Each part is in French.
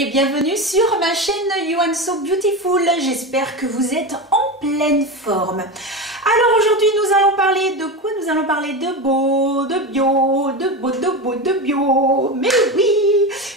et bienvenue sur ma chaîne You and So Beautiful. J'espère que vous êtes en pleine forme. Alors aujourd'hui nous allons parler de quoi? Nous allons parler de beau, de bio, de beau, de beau, de bio. Mais oui,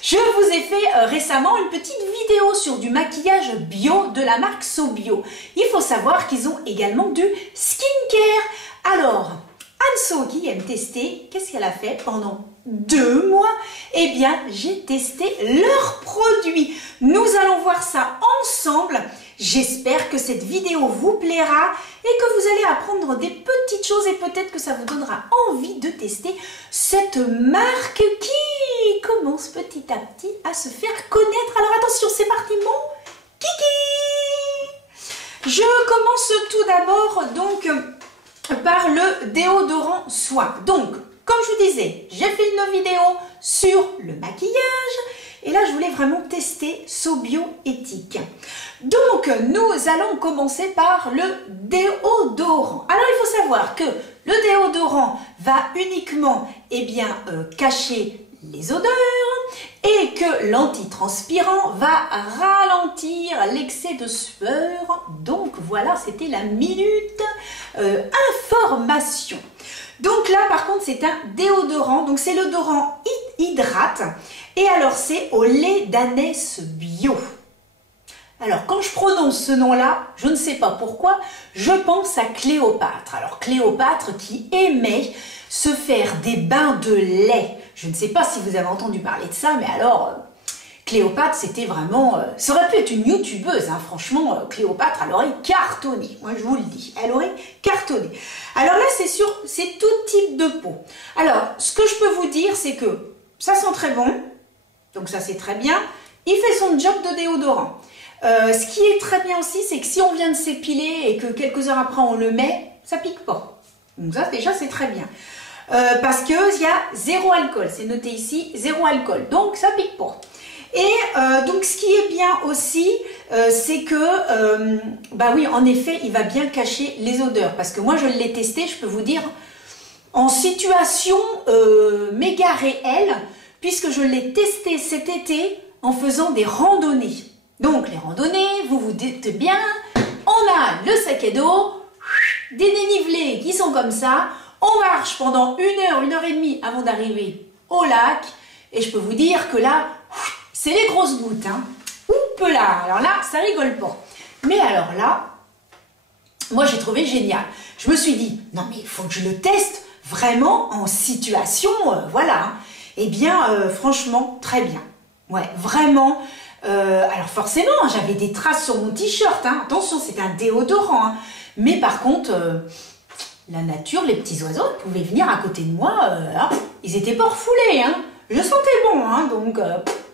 je vous ai fait récemment une petite vidéo sur du maquillage bio de la marque So Bio. Il faut savoir qu'ils ont également du skincare. Alors, Anne-So qui aime tester, qu'est-ce qu'elle a fait pendant 2 mois? Eh bien, j'ai testé leurs produits. Nous allons voir ça ensemble. J'espère que cette vidéo vous plaira et que vous allez apprendre des petites choses et peut-être que ça vous donnera envie de tester cette marque qui commence petit à petit à se faire connaître. Alors attention, c'est parti mon kiki! Je commence tout d'abord donc par le déodorant soin. Donc, comme je vous disais, j'ai fait une vidéo sur le maquillage et là, je voulais vraiment tester So Bio éthique. Donc, nous allons commencer par le déodorant. Alors, il faut savoir que le déodorant va uniquement cacher les odeurs et que l'antitranspirant va ralentir l'excès de sueur. Donc, voilà, c'était la minute information. Donc là, par contre, c'est un déodorant. Donc, c'est l'odorant hydrate. Et alors, c'est au lait d'ânesse bio. Alors, quand je prononce ce nom-là, je ne sais pas pourquoi, je pense à Cléopâtre. Alors, Cléopâtre qui aimait se faire des bains de lait. Je ne sais pas si vous avez entendu parler de ça, mais alors, Cléopâtre, c'était vraiment... ça aurait pu être une youtubeuse, hein, franchement, Cléopâtre, elle aurait cartonné. Moi, je vous le dis, elle aurait cartonné. Alors là, c'est tout type de peau. Alors, ce que je peux vous dire, c'est que ça sent très bon. Donc ça, c'est très bien. Il fait son job de déodorant. Ce qui est très bien aussi, c'est que si on vient de s'épiler et que quelques heures après, on le met, ça pique pas. Donc ça, déjà, c'est très bien. Parce qu'il y a 0 alcool. C'est noté ici, 0 alcool. Donc, ça pique pas. Et donc, ce qui est bien aussi, c'est que, oui, en effet, il va bien cacher les odeurs. Parce que moi, je l'ai testé, je peux vous dire, en situation méga réelle, puisque je l'ai testé cet été en faisant des randonnées. Donc, les randonnées, vous vous dites bien, on a le sac à dos, des dénivelés qui sont comme ça, on marche pendant 1 heure et demie avant d'arriver au lac, et je peux vous dire que là, c'est les grosses gouttes, hein. Oups là, alors là, ça rigole pas. Mais alors là, moi j'ai trouvé génial. Je me suis dit, non mais il faut que je le teste vraiment en situation, voilà. Hein. Eh bien, franchement, très bien. Ouais, vraiment. Alors forcément, j'avais des traces sur mon t-shirt, hein. Attention, c'est un déodorant. Hein. Mais par contre, la nature, les petits oiseaux, ils pouvaient venir à côté de moi. Ils étaient pas refoulés, hein. Je sentais bon, hein, donc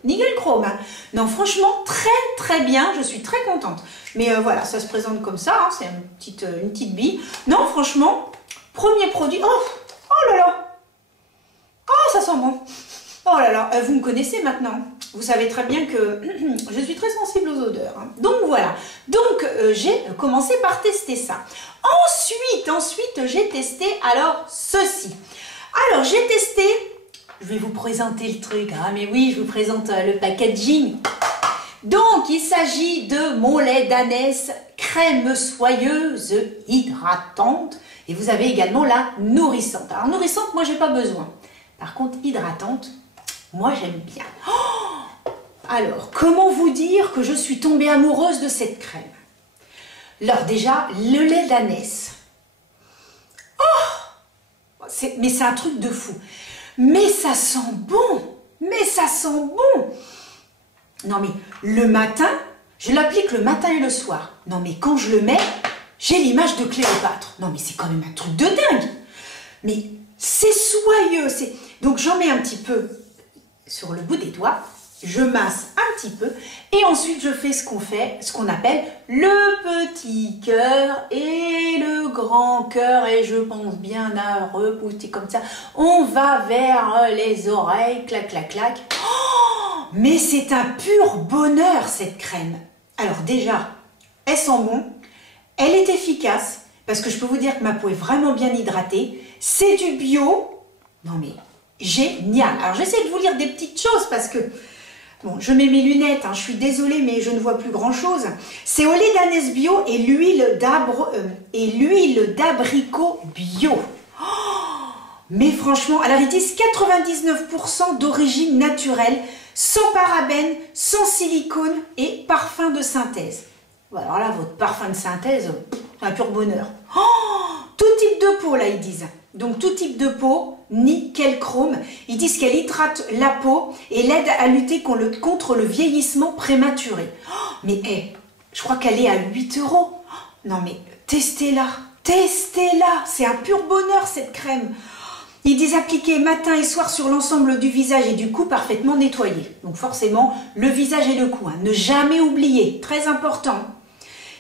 nickel chrome. Hein. Non, franchement, très très bien. Je suis très contente. Mais voilà, ça se présente comme ça. Hein, c'est une petite bille. Non, franchement, premier produit. Oh là là. Oh, ça sent bon. Oh là là, vous me connaissez maintenant. Vous savez très bien que je suis très sensible aux odeurs. Hein. Donc voilà. Donc j'ai commencé par tester ça. Ensuite, j'ai testé alors ceci. Alors j'ai testé, je vais vous présenter le truc. Ah mais oui, je vous présente le packaging. Donc il s'agit de mon lait d'ânesse, crème soyeuse hydratante. Et vous avez également la nourrissante. Alors nourrissante, moi j'ai pas besoin. Par contre, hydratante, moi j'aime bien. Oh, alors, comment vous dire que je suis tombée amoureuse de cette crème? Alors déjà, le lait d'ânesse. Oh, mais c'est un truc de fou. Mais ça sent bon. Mais ça sent bon. Non mais, le matin, je l'applique le matin et le soir. Non mais quand je le mets, j'ai l'image de Cléopâtre. Non mais c'est quand même un truc de dingue. Mais c'est soyeux. Donc j'en mets un petit peu sur le bout des doigts. Je masse un petit peu. Et ensuite je fais ce qu'on appelle le petit cœur et le grand cœur. Et je pense bien à repousser comme ça. On va vers les oreilles. Clac, clac, clac. Oh, mais c'est un pur bonheur cette crème. Alors déjà, elle sent bon. Elle est efficace. Parce que je peux vous dire que ma peau est vraiment bien hydratée. C'est du bio. Non mais, génial. Alors j'essaie de vous lire des petites choses parce que Bon, je mets mes lunettes, hein, je suis désolée, mais je ne vois plus grand-chose. C'est au lait d'ânesse bio et l'huile d'abricot bio. Oh, mais franchement, alors ils disent 99% d'origine naturelle, sans parabènes, sans silicone et parfum de synthèse. Bon, alors là, votre parfum de synthèse, c'est un pur bonheur. Oh, tout type de peau, là, ils disent. Donc, tout type de peau, nickel chrome. Ils disent qu'elle hydrate la peau et l'aide à lutter contre le vieillissement prématuré. Oh, mais je crois qu'elle est à 8 €. Oh, non, mais testez-la. Testez-la. C'est un pur bonheur, cette crème. Ils disent appliquer matin et soir sur l'ensemble du visage et du cou parfaitement nettoyé. Donc, forcément, le visage et le cou. Hein. Ne jamais oublier. Très important.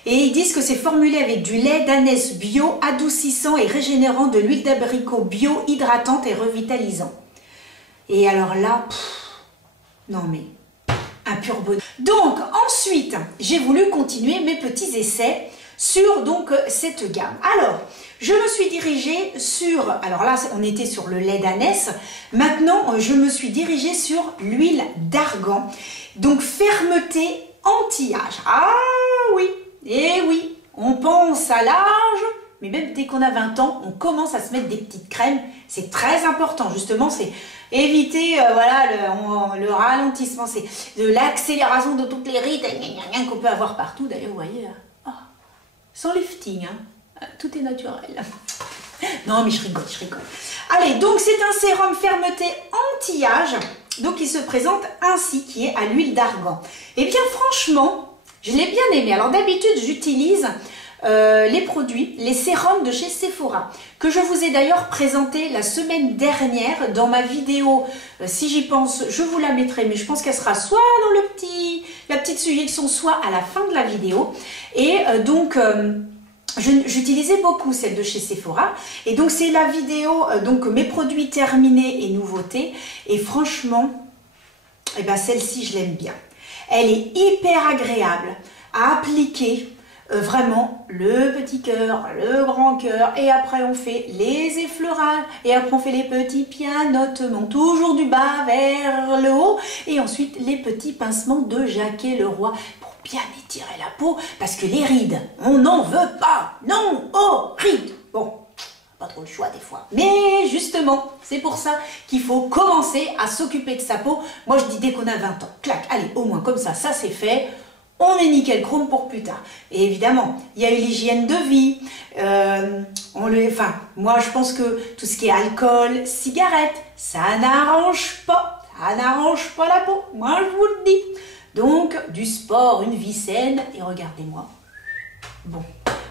Et ils disent que c'est formulé avec du lait d'ânesse bio, adoucissant et régénérant, de l'huile d'abricot bio, hydratante et revitalisant. Et alors là, non mais, un pur bonheur. Donc ensuite, j'ai voulu continuer mes petits essais sur donc cette gamme. Alors, je me suis dirigée sur, alors là on était sur le lait d'ânesse, maintenant je me suis dirigée sur l'huile d'argan. Donc fermeté anti-âge. Ah oui! Et oui, on pense à l'âge, mais même dès qu'on a 20 ans, on commence à se mettre des petites crèmes. C'est très important, justement, c'est éviter voilà, le ralentissement, c'est de l'accélération de toutes les rides qu'on peut avoir partout. D'ailleurs, vous voyez, oh, sans lifting, hein, tout est naturel. Non, mais je rigole, je rigole. Allez, donc c'est un sérum fermeté anti-âge, donc il se présente ainsi, qui est à l'huile d'argan. Et bien franchement, je l'ai bien aimé. Alors d'habitude, j'utilise les produits, les sérums de chez Sephora, que je vous ai d'ailleurs présenté la semaine dernière dans ma vidéo. Si j'y pense, je vous la mettrai, mais je pense qu'elle sera soit dans la petite suggestion, soit à la fin de la vidéo. Et donc, j'utilisais beaucoup celle de chez Sephora. Et donc, c'est la vidéo, donc mes produits terminés et nouveautés. Et franchement, eh ben, celle-ci, je l'aime bien. Elle est hyper agréable à appliquer, vraiment le petit cœur, le grand cœur, et après on fait les effleurages, et après on fait les petits pianotements, toujours du bas vers le haut, et ensuite les petits pincements de Jacquet Leroy pour bien étirer la peau, parce que les rides, on n'en veut pas, non aux rides. Bon, pas trop le choix des fois. Mais justement, c'est pour ça qu'il faut commencer à s'occuper de sa peau. Moi, je dis dès qu'on a 20 ans, clac, allez, au moins comme ça c'est fait. On est nickel chrome pour plus tard. Et évidemment, il y a eu l'hygiène de vie. Moi, je pense que tout ce qui est alcool, cigarette, ça n'arrange pas. Ça n'arrange pas la peau. Moi, je vous le dis. Donc, du sport, une vie saine. Et regardez-moi. Bon.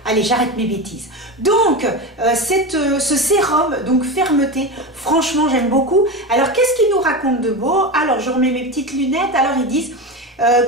Allez, j'arrête mes bêtises. Donc, ce sérum, donc fermeté, franchement, j'aime beaucoup. Alors, qu'est-ce qu'il nous raconte de beau? Alors, je remets mes petites lunettes. Alors, ils disent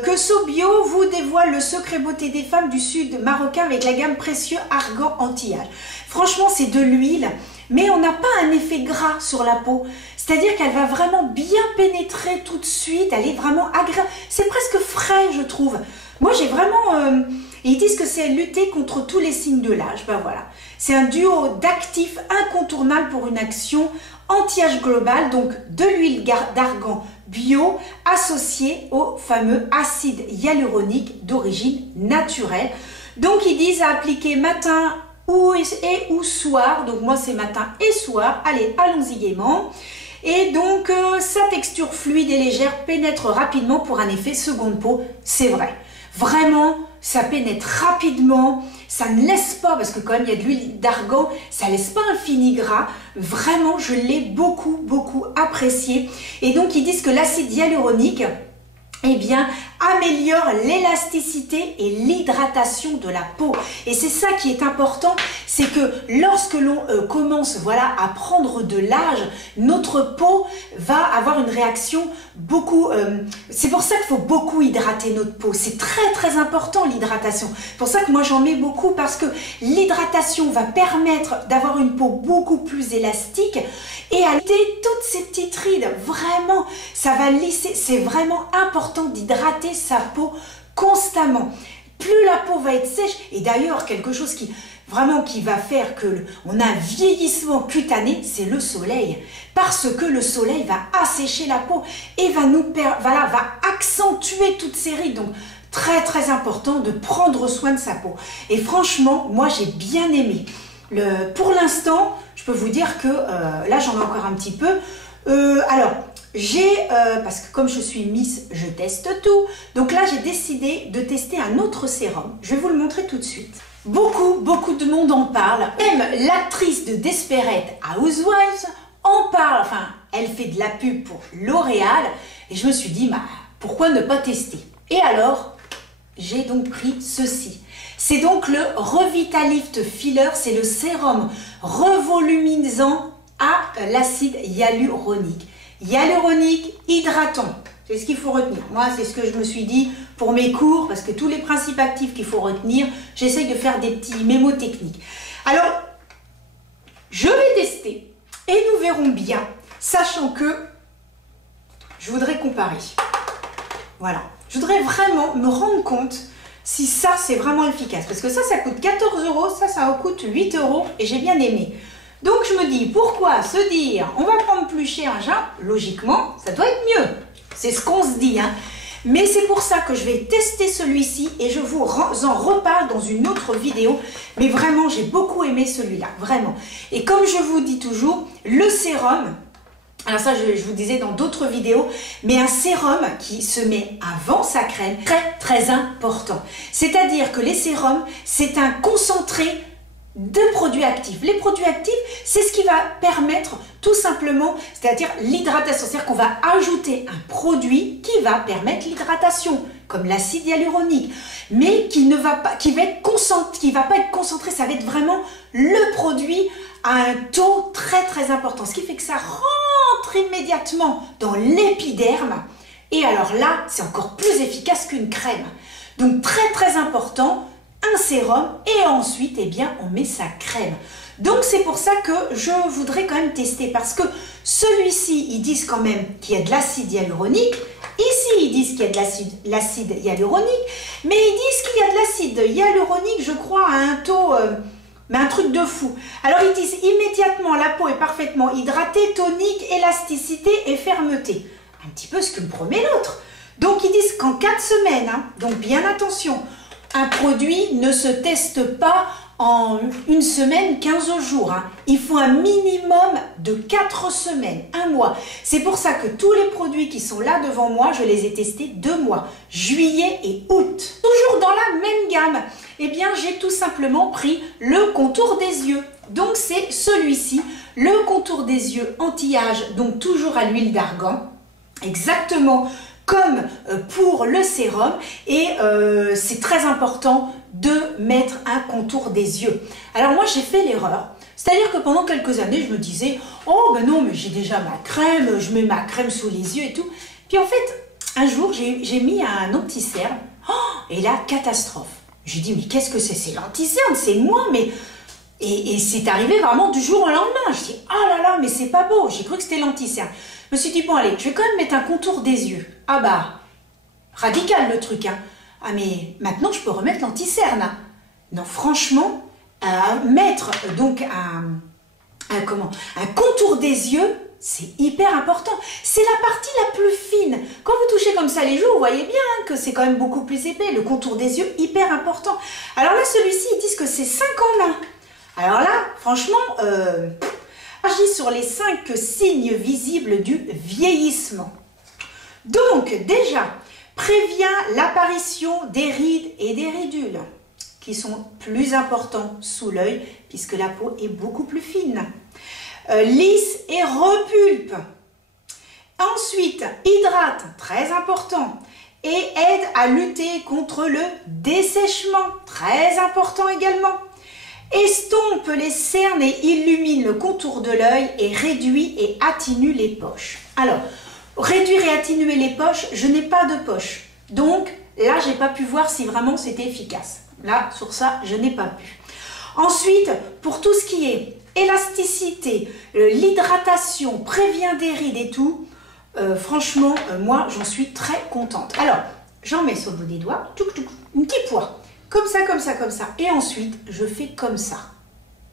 que Sobio vous dévoile le secret beauté des femmes du sud marocain avec la gamme précieux argan anti-âge. Franchement, c'est de l'huile, mais on n'a pas un effet gras sur la peau. C'est-à-dire qu'elle va vraiment bien pénétrer tout de suite. Elle est vraiment agréable. C'est presque frais, je trouve. Moi, j'ai vraiment... ils disent que c'est lutter contre tous les signes de l'âge. Ben voilà. C'est un duo d'actifs incontournables pour une action anti-âge global. Donc, de l'huile d'argan bio associée au fameux acide hyaluronique d'origine naturelle. Donc, ils disent à appliquer matin ou soir. Donc, moi, c'est matin et soir. Allez, allons-y gaiement. Et donc, sa texture fluide et légère pénètre rapidement pour un effet seconde peau. C'est vrai. Vraiment, ça pénètre rapidement, ça ne laisse pas, parce que quand même il y a de l'huile d'argan, ça ne laisse pas un fini gras. Vraiment, je l'ai beaucoup, beaucoup apprécié. Et donc, ils disent que l'acide hyaluronique, eh bien, améliore l'élasticité et l'hydratation de la peau. Et c'est ça qui est important, c'est que lorsque l'on commence voilà, à prendre de l'âge, notre peau va avoir une réaction beaucoup... c'est pour ça qu'il faut beaucoup hydrater notre peau. C'est très très important l'hydratation. C'est pour ça que moi j'en mets beaucoup, parce que l'hydratation va permettre d'avoir une peau beaucoup plus élastique et à lutter toutes ces petites rides. Vraiment, ça va lisser. C'est vraiment important d'hydrater sa peau constamment. Plus la peau va être sèche, et d'ailleurs quelque chose qui vraiment qui va faire que on a un vieillissement cutané, c'est le soleil. Parce que le soleil va assécher la peau et va va accentuer toutes ces rides. Donc, très très important de prendre soin de sa peau. Et franchement, moi j'ai bien aimé. Pour l'instant, je peux vous dire que là j'en ai encore un petit peu. Alors, parce que comme je suis Miss, je teste tout. Donc là, j'ai décidé de tester un autre sérum. Je vais vous le montrer tout de suite. Beaucoup de monde en parle. Même l'actrice de Desperate Housewives en parle. Enfin, elle fait de la pub pour L'Oréal. Et je me suis dit, bah, pourquoi ne pas tester? Et alors, j'ai donc pris ceci. C'est donc le Revitalift Filler. C'est le sérum revolumisant à l'acide hyaluronique. Hyaluronique, hydratant. C'est ce qu'il faut retenir. Moi, c'est ce que je me suis dit pour mes cours, parce que tous les principes actifs qu'il faut retenir, j'essaye de faire des petits mémos techniques. Alors, je vais tester et nous verrons bien, sachant que je voudrais comparer. Voilà. Je voudrais vraiment me rendre compte si ça, c'est vraiment efficace. Parce que ça coûte 14 €, ça coûte 8 € et j'ai bien aimé. Donc, je me dis, pourquoi se dire, on va prendre plus cher, logiquement, ça doit être mieux. C'est ce qu'on se dit, hein. Mais c'est pour ça que je vais tester celui-ci et je vous en reparle dans une autre vidéo. Mais vraiment, j'ai beaucoup aimé celui-là, vraiment. Et comme je vous dis toujours, le sérum, alors ça je vous disais dans d'autres vidéos, mais un sérum qui se met avant sa crème, très important. C'est-à-dire que les sérums, c'est un concentré de produits actifs. Les produits actifs, c'est ce qui va permettre tout simplement, c'est-à-dire l'hydratation. C'est-à-dire qu'on va ajouter un produit qui va permettre l'hydratation, comme l'acide hyaluronique, mais qui va pas être concentré, ça va être vraiment le produit à un taux très important. Ce qui fait que ça rentre immédiatement dans l'épiderme. Et alors là, c'est encore plus efficace qu'une crème. Donc très important, un sérum et ensuite, eh bien, on met sa crème. Donc, c'est pour ça que je voudrais quand même tester parce que celui-ci, ils disent quand même qu'il y a de l'acide hyaluronique. Ici, ils disent qu'il y a de l'acide hyaluronique, mais ils disent qu'il y a de l'acide hyaluronique, je crois, à un taux, mais un truc de fou. Alors, ils disent immédiatement, la peau est parfaitement hydratée, tonique, élasticité et fermeté. Un petit peu ce que me promet l'autre. Donc, ils disent qu'en 4 semaines, hein, donc bien attention, un produit ne se teste pas en une semaine, 15 jours. Hein. Il faut un minimum de 4 semaines, 1 mois. C'est pour ça que tous les produits qui sont là devant moi, je les ai testés 2 mois, juillet et août. Toujours dans la même gamme, eh bien j'ai tout simplement pris le contour des yeux. Donc c'est celui-ci, le contour des yeux anti-âge, donc toujours à l'huile d'argan, exactement comme pour le sérum, et c'est très important de mettre un contour des yeux. Alors moi j'ai fait l'erreur, c'est-à-dire que pendant quelques années je me disais oh ben non mais j'ai déjà ma crème, je mets ma crème sous les yeux et tout, puis en fait un jour j'ai mis un anti-cerne, et là catastrophe, j'ai dit mais qu'est-ce que c'est l'anti-cerne, c'est moi, mais et c'est arrivé vraiment du jour au lendemain. Je dis oh là là mais c'est pas beau, j'ai cru que c'était l'anti-cerne. Je me suis dit, bon allez, je vais quand même mettre un contour des yeux. Ah bah, radical le truc, hein. Ah mais maintenant je peux remettre l'anti-cerne. Hein. Non, franchement, mettre donc un contour des yeux, c'est hyper important. C'est la partie la plus fine. Quand vous touchez comme ça les joues, vous voyez bien hein, que c'est quand même beaucoup plus épais. Le contour des yeux, hyper important. Alors là, celui-ci, ils disent que c'est 5 en 1. Alors là, franchement... agit sur les 5 signes visibles du vieillissement. Donc, déjà, prévient l'apparition des rides et des ridules, qui sont plus importants sous l'œil, puisque la peau est beaucoup plus fine. Lisse et repulpe. Ensuite, hydrate, très important, et aide à lutter contre le dessèchement, très important également. Estompe les cernes et illumine le contour de l'œil et réduit et atténue les poches. Alors, réduire et atténuer les poches, je n'ai pas de poche. Donc, là, j'ai pas pu voir si vraiment c'était efficace. Là, sur ça, je n'ai pas pu. Ensuite, pour tout ce qui est élasticité, l'hydratation, prévient des rides et tout, franchement, moi, j'en suis très contente. Alors, j'en mets sur le bout des doigts, un petit poids. comme ça, comme ça, comme ça. Et ensuite, je fais comme ça.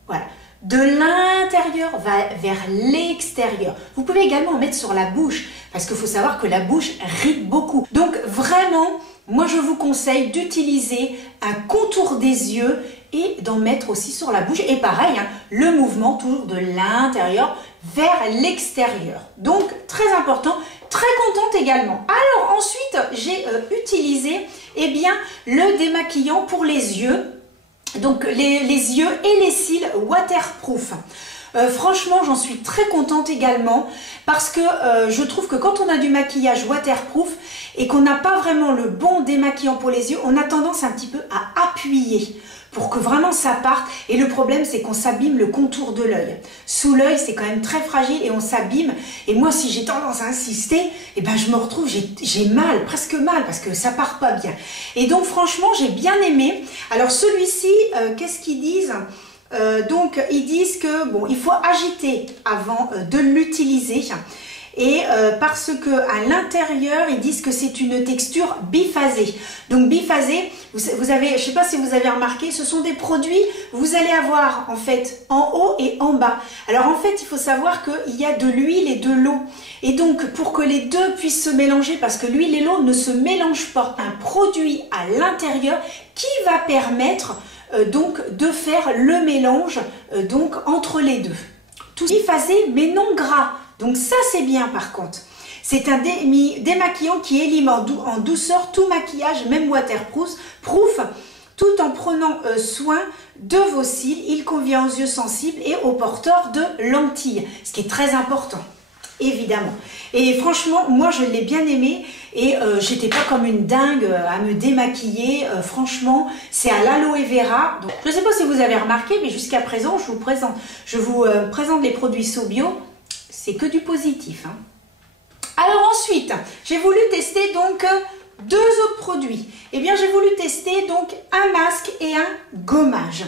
Voilà. De l'intérieur vers l'extérieur. Vous pouvez également en mettre sur la bouche, parce qu'il faut savoir que la bouche ride beaucoup. Donc vraiment, moi je vous conseille d'utiliser un contour des yeux et d'en mettre aussi sur la bouche. Et pareil, hein, le mouvement toujours de l'intérieur vers l'extérieur. Donc très important, très contente également. Alors ensuite, j'ai utilisé le démaquillant pour les yeux. Donc les yeux et les cils waterproof. Franchement, j'en suis très contente également parce que je trouve que quand on a du maquillage waterproof et qu'on n'a pas vraiment le bon démaquillant pour les yeux, on a tendance un petit peu à appuyer pour que vraiment ça parte. Et le problème, c'est qu'on s'abîme le contour de l'œil. Sous l'œil, c'est quand même très fragile et on s'abîme. Et moi, si j'ai tendance à insister, eh ben, je me retrouve, j'ai mal, presque mal, parce que ça part pas bien. Et donc, franchement, j'ai bien aimé. Alors, celui-ci, qu'est-ce qu'ils disent ? Donc, ils disent que bon, il faut agiter avant de l'utiliser. Et parce que à l'intérieur, ils disent que c'est une texture biphasée. Donc biphasée, vous avez, je ne sais pas si vous avez remarqué, ce sont des produits, vous allez avoir en fait en haut et en bas. Alors en fait, il faut savoir qu'il y a de l'huile et de l'eau. Et donc pour que les deux puissent se mélanger, parce que l'huile et l'eau ne se mélangent pas, un produit à l'intérieur qui va permettre donc de faire le mélange donc entre les deux. Tout biphasé mais non gras. Donc ça c'est bien par contre. C'est un démaquillant qui élimine en douceur tout maquillage, même waterproof, tout en prenant soin de vos cils. Il convient aux yeux sensibles et aux porteurs de lentilles, ce qui est très important, évidemment. Et franchement, moi je l'ai bien aimé et j'étais pas comme une dingue à me démaquiller. Franchement, c'est à l'aloe vera. Donc, je ne sais pas si vous avez remarqué, mais jusqu'à présent, je vous présente les produits SoBio. C'est que du positif. Hein. Alors ensuite, j'ai voulu tester donc deux autres produits. Eh bien, j'ai voulu tester donc un masque et un gommage.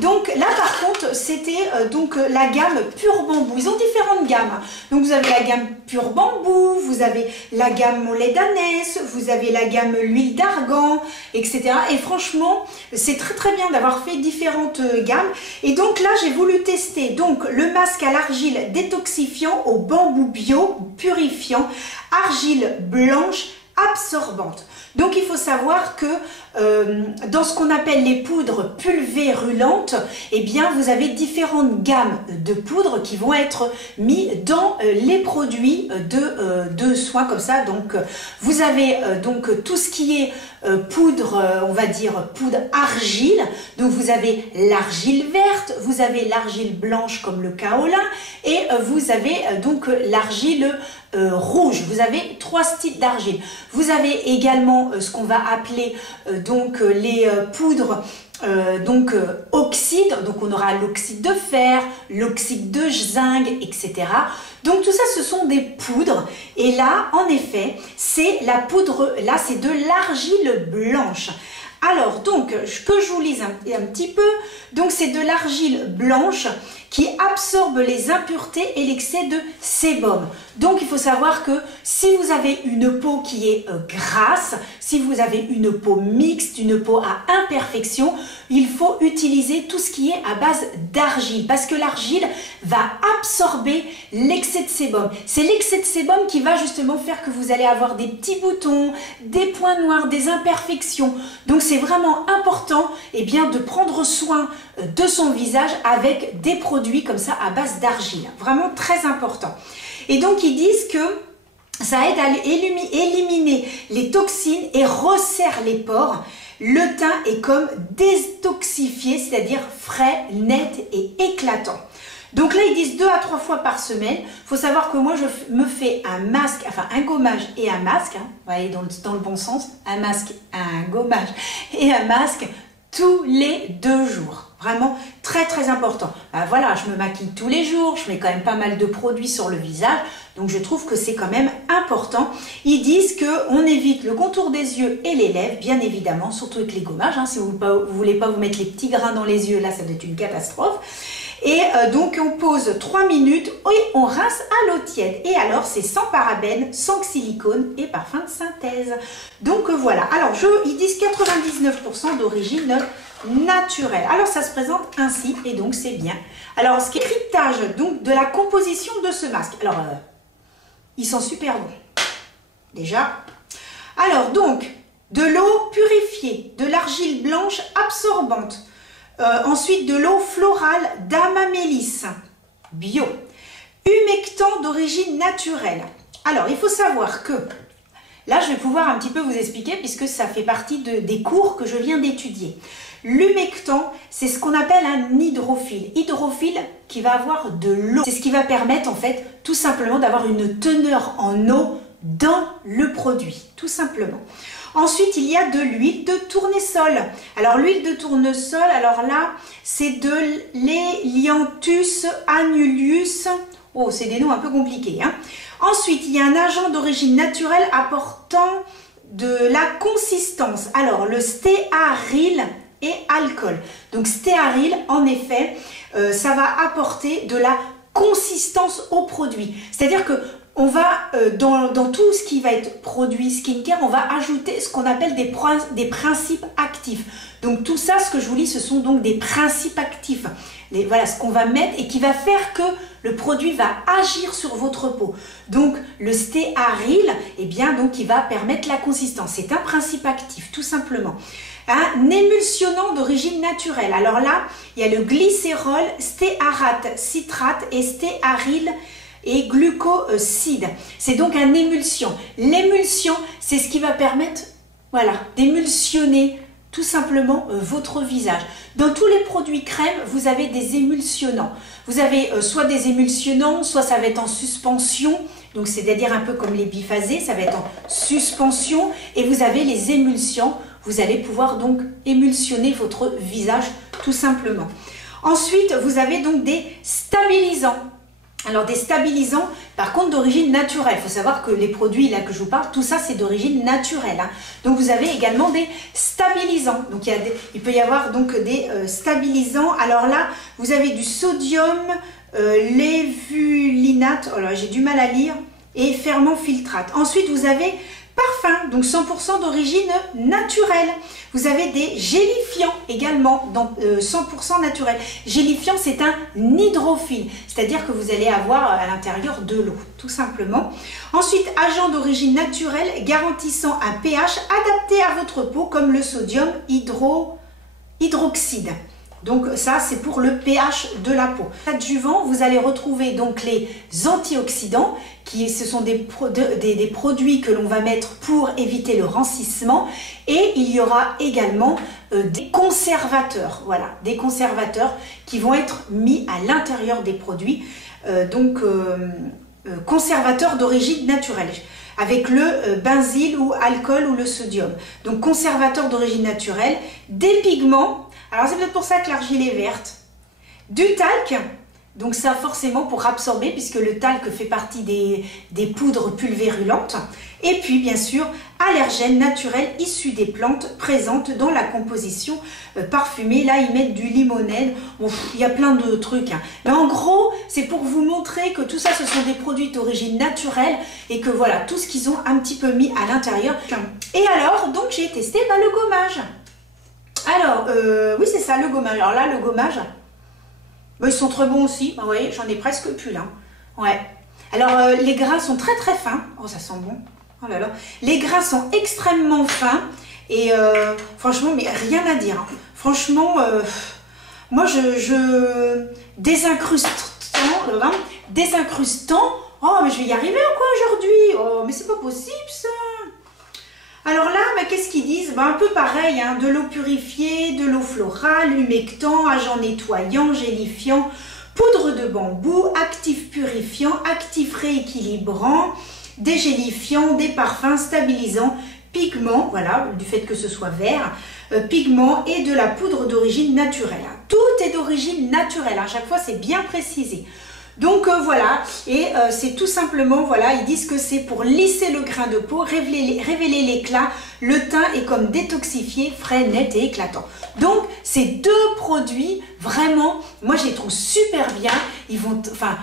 Donc là, par contre, c'était donc la gamme Pur Bambou. Ils ont différentes gammes. Donc vous avez la gamme Pur Bambou, vous avez la gamme au lait d'ânesse, vous avez la gamme l'huile d'argan, etc. Et franchement, c'est très très bien d'avoir fait différentes gammes. Et donc là, j'ai voulu tester donc le masque à l'argile détoxifiant au bambou bio, purifiant, argile blanche absorbante. Donc il faut savoir que dans ce qu'on appelle les poudres pulvérulantes, eh bien vous avez différentes gammes de poudres qui vont être mis dans les produits de soins comme ça. Donc vous avez donc tout ce qui est poudre, on va dire poudre argile. Donc vous avez l'argile verte, vous avez l'argile blanche comme le kaolin et vous avez donc l'argile rouge. Vous avez trois styles d'argile. Vous avez également ce qu'on va appeler donc les poudres oxyde. Donc on aura l'oxyde de fer, l'oxyde de zinc, etc. Donc tout ça, ce sont des poudres. Et là, en effet, c'est la poudre, là c'est de l'argile blanche. Alors donc, que je vous lise un petit peu, donc c'est de l'argile blanche qui absorbe les impuretés et l'excès de sébum. Donc il faut savoir que si vous avez une peau qui est grasse, si vous avez une peau mixte, une peau à imperfection, il faut utiliser tout ce qui est à base d'argile parce que l'argile va absorber l'excès de sébum. C'est l'excès de sébum qui va justement faire que vous allez avoir des petits boutons, des points noirs, des imperfections. Donc c'est vraiment important de prendre soin de son visage avec des produits comme ça à base d'argile. Vraiment très important. Et donc ils disent que ça aide à éliminer les toxines et resserre les pores. Le teint est comme détoxifié, c'est-à-dire frais, net et éclatant. Donc là, ils disent 2 à 3 fois par semaine. Il faut savoir que moi, je me fais un masque, enfin un gommage et un masque. Hein, vous voyez, dans le bon sens. Un masque, un gommage et un masque tous les 2 jours. Vraiment très très important. Ben voilà, je me maquille tous les jours, je mets quand même pas mal de produits sur le visage, donc je trouve que c'est quand même important. Ils disent qu'on évite le contour des yeux et les lèvres, bien évidemment, surtout avec les gommages. Hein, si vous ne voulez pas vous mettre les petits grains dans les yeux, là ça doit être une catastrophe. Et donc on pose 3 minutes et on rince à l'eau tiède. Et alors c'est sans parabènes, sans silicone et parfum de synthèse. Donc voilà, alors ils disent 99% d'origine naturelle. Alors ça se présente ainsi et donc c'est bien. Alors ce qui est cryptage donc de la composition de ce masque. Alors ils sont super bons. Déjà. Alors donc de l'eau purifiée, de l'argile blanche absorbante. Ensuite de l'eau florale d'Amamélis bio. Humectant d'origine naturelle. Alors il faut savoir que là je vais pouvoir un petit peu vous expliquer puisque ça fait partie des cours que je viens d'étudier. L'humectant, c'est ce qu'on appelle un hydrophile. Hydrophile qui va avoir de l'eau. C'est ce qui va permettre en fait tout simplement d'avoir une teneur en eau dans le produit, tout simplement. Ensuite, il y a de l'huile de tournesol. Alors l'huile de tournesol, alors là, c'est de l'Helianthus annulius. Oh, c'est des noms un peu compliqués, hein. Ensuite, il y a un agent d'origine naturelle apportant de la consistance. Alors le stéaryle et alcool. Donc stéaryle, en effet, ça va apporter de la consistance au produit. C'est-à-dire que on va, dans tout ce qui va être produit skincare, on va ajouter ce qu'on appelle des principes actifs. Donc tout ça, ce que je vous lis, ce sont donc des principes actifs. Voilà ce qu'on va mettre et qui va faire que le produit va agir sur votre peau. Donc le stéaryle, eh bien, donc, il va permettre la consistance. C'est un principe actif, tout simplement. Un émulsionnant d'origine naturelle. Alors là, il y a le glycérol, stéarate, citrate et stéaryle et glucoside. C'est donc un émulsion. L'émulsion, c'est ce qui va permettre, voilà, d'émulsionner tout simplement votre visage. Dans tous les produits crème, vous avez des émulsionnants. Vous avez soit des émulsionnants, soit ça va être en suspension, donc c'est-à-dire un peu comme les biphasés, ça va être en suspension, et vous avez les émulsiants. Vous allez pouvoir donc émulsionner votre visage tout simplement. Ensuite, vous avez donc des stabilisants. Alors des stabilisants, par contre d'origine naturelle. Il faut savoir que les produits là que je vous parle, tout ça c'est d'origine naturelle, hein. Donc vous avez également des stabilisants. Donc il peut y avoir donc des stabilisants. Alors là, vous avez du sodium lévulinate, oh là j'ai du mal à lire, et ferment filtrate. Ensuite vous avez parfum, donc 100% d'origine naturelle. Vous avez des gélifiants également, 100% naturel. Gélifiant, c'est un hydrophile, c'est-à-dire que vous allez avoir à l'intérieur de l'eau, tout simplement. Ensuite, agent d'origine naturelle garantissant un pH adapté à votre peau, comme le sodium hydroxyde. Donc ça, c'est pour le pH de la peau. Adjuvant, vous allez retrouver donc les antioxydants, ce sont des produits que l'on va mettre pour éviter le rancissement. Et il y aura également des conservateurs, voilà, des conservateurs qui vont être mis à l'intérieur des produits. Conservateurs d'origine naturelle, avec le benzyle ou alcool ou le sodium. Donc conservateur d'origine naturelle, des pigments. Alors c'est peut-être pour ça que l'argile est verte. Du talc, donc ça forcément pour absorber puisque le talc fait partie des poudres pulvérulentes. Et puis bien sûr, allergènes naturels issus des plantes présentes dans la composition parfumée. Là ils mettent du limonène, bon, il y a plein de trucs, hein. Mais en gros, c'est pour vous montrer que tout ça ce sont des produits d'origine naturelle et que voilà, tout ce qu'ils ont un petit peu mis à l'intérieur. Et alors, donc j'ai testé le gommage. Alors, oui c'est ça, le gommage. Alors là, le gommage, ils sont très bons aussi. Vous voyez, j'en ai presque plus là. Ouais. Alors, les grains sont très très fins. Oh, ça sent bon. Oh là là. Les grains sont extrêmement fins. Et franchement, mais rien à dire, hein. Franchement, moi, désincrustant. Oh, mais je vais y arriver ou quoi aujourd'hui? Oh, mais c'est pas possible ça. Alors là, qu'est-ce qu'ils disent? Un peu pareil, hein, de l'eau purifiée, de l'eau florale, humectant, agent nettoyant, gélifiant, poudre de bambou, actif purifiant, actif rééquilibrant, des gélifiants, des parfums stabilisants, pigments, voilà, du fait que ce soit vert, pigments et de la poudre d'origine naturelle. Tout est d'origine naturelle, à chaque fois c'est bien précisé. Donc voilà, et c'est tout simplement, voilà, ils disent que c'est pour lisser le grain de peau, révéler l'éclat, le teint est comme détoxifié, frais, net et éclatant. Donc ces deux produits, vraiment, moi je les trouve super bien, ils vont, enfin,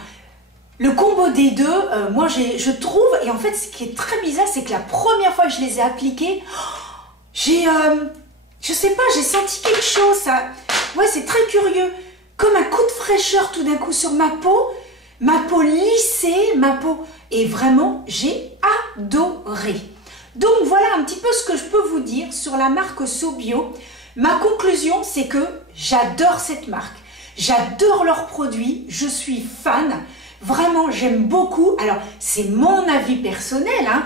le combo des deux, moi je trouve, et en fait ce qui est très bizarre, c'est que la première fois que je les ai appliqués, j'ai, je sais pas, j'ai senti quelque chose, ça, ouais c'est très curieux, comme un coup de fraîcheur tout d'un coup sur ma peau lissée, ma peau, et vraiment j'ai adoré. Donc voilà un petit peu ce que je peux vous dire sur la marque So Bio. Ma conclusion, c'est que j'adore cette marque, j'adore leurs produits, je suis fan, vraiment j'aime beaucoup. Alors c'est mon avis personnel, hein.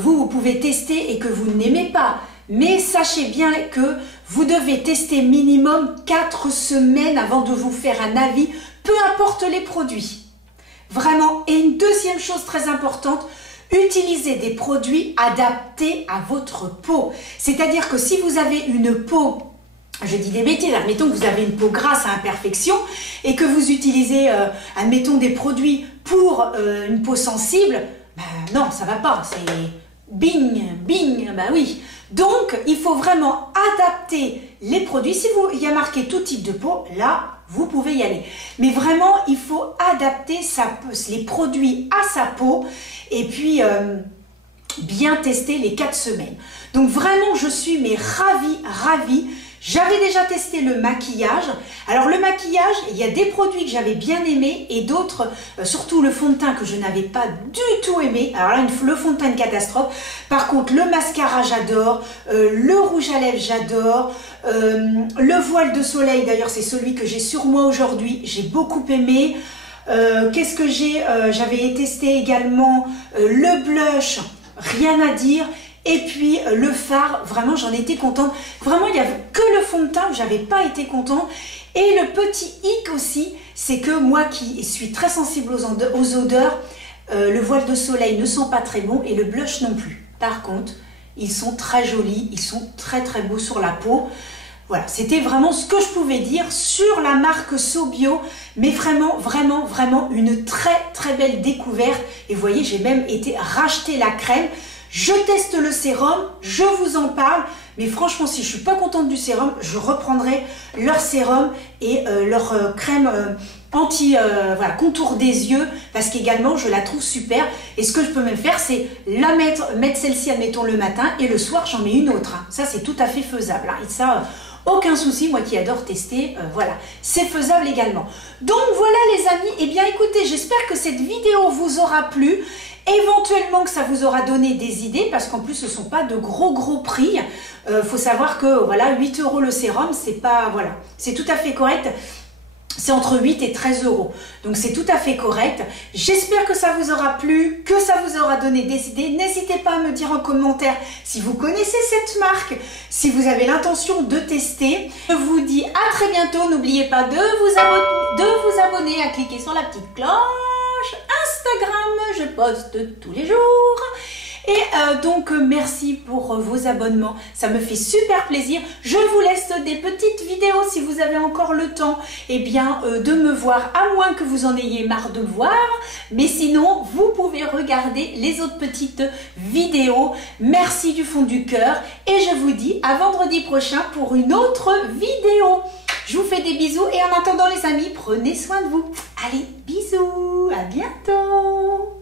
Vous pouvez tester et que vous n'aimez pas, mais sachez bien que vous devez tester minimum 4 semaines avant de vous faire un avis, peu importe les produits. Vraiment. Et une deuxième chose très importante, utilisez des produits adaptés à votre peau. C'est-à-dire que si vous avez une peau, je dis des bêtises, admettons que vous avez une peau grasse à imperfection et que vous utilisez, admettons, des produits pour une peau sensible, ben non, ça va pas, c'est bing, bing, ben oui. Donc, il faut vraiment adapter les produits. Si il y a marqué tout type de peau, là, vous pouvez y aller. Mais vraiment, il faut adapter les produits à sa peau et puis bien tester les 4 semaines. Donc vraiment, je suis ravie. J'avais déjà testé le maquillage. Alors le maquillage, il y a des produits que j'avais bien aimés et d'autres, surtout le fond de teint que je n'avais pas du tout aimé. Alors là, le fond de teint, une catastrophe. Par contre, le mascara, j'adore. Le rouge à lèvres, j'adore. Le voile de soleil, d'ailleurs, c'est celui que j'ai sur moi aujourd'hui. J'ai beaucoup aimé. Qu'est-ce que j'ai j'avais testé également le blush, rien à dire. Et puis le fard, vraiment j'en étais contente. Vraiment il n'y avait que le fond de teint où j'avais pas été contente. Et le petit hic aussi, c'est que moi qui suis très sensible aux odeurs, le voile de soleil ne sent pas très bon et le blush non plus. Par contre, ils sont très jolis, ils sont très beaux sur la peau. Voilà, c'était vraiment ce que je pouvais dire sur la marque So Bio, mais vraiment une très belle découverte. Et vous voyez, j'ai même été racheter la crème. Je teste le sérum, je vous en parle, mais franchement, si je ne suis pas contente du sérum, je reprendrai leur sérum et leur crème voilà, contour des yeux, parce qu'également, je la trouve super. Et ce que je peux même faire, c'est la mettre celle-ci, admettons, le matin, et le soir, j'en mets une autre. Hein. Ça, c'est tout à fait faisable. Hein. Et ça, aucun souci, moi qui adore tester, voilà, c'est faisable également. Donc voilà les amis, eh bien écoutez, j'espère que cette vidéo vous aura plu. Éventuellement que ça vous aura donné des idées, parce qu'en plus ce ne sont pas de gros prix. Faut savoir que voilà, 8 € le sérum, c'est pas, voilà, c'est tout à fait correct. C'est entre 8 et 13 €. Donc c'est tout à fait correct. J'espère que ça vous aura plu, que ça vous aura donné des idées. N'hésitez pas à me dire en commentaire si vous connaissez cette marque, si vous avez l'intention de tester. Je vous dis à très bientôt. N'oubliez pas de vous abonner, à cliquer sur la petite cloche. Instagram, je poste tous les jours. Et donc merci pour vos abonnements, ça me fait super plaisir. Je vous laisse des petites vidéos si vous avez encore le temps, eh bien de me voir, à moins que vous en ayez marre de me voir. Mais sinon, vous pouvez regarder les autres petites vidéos. Merci du fond du cœur et je vous dis à vendredi prochain pour une autre vidéo. Je vous fais des bisous et en attendant les amis, prenez soin de vous. Allez, bisous, à bientôt.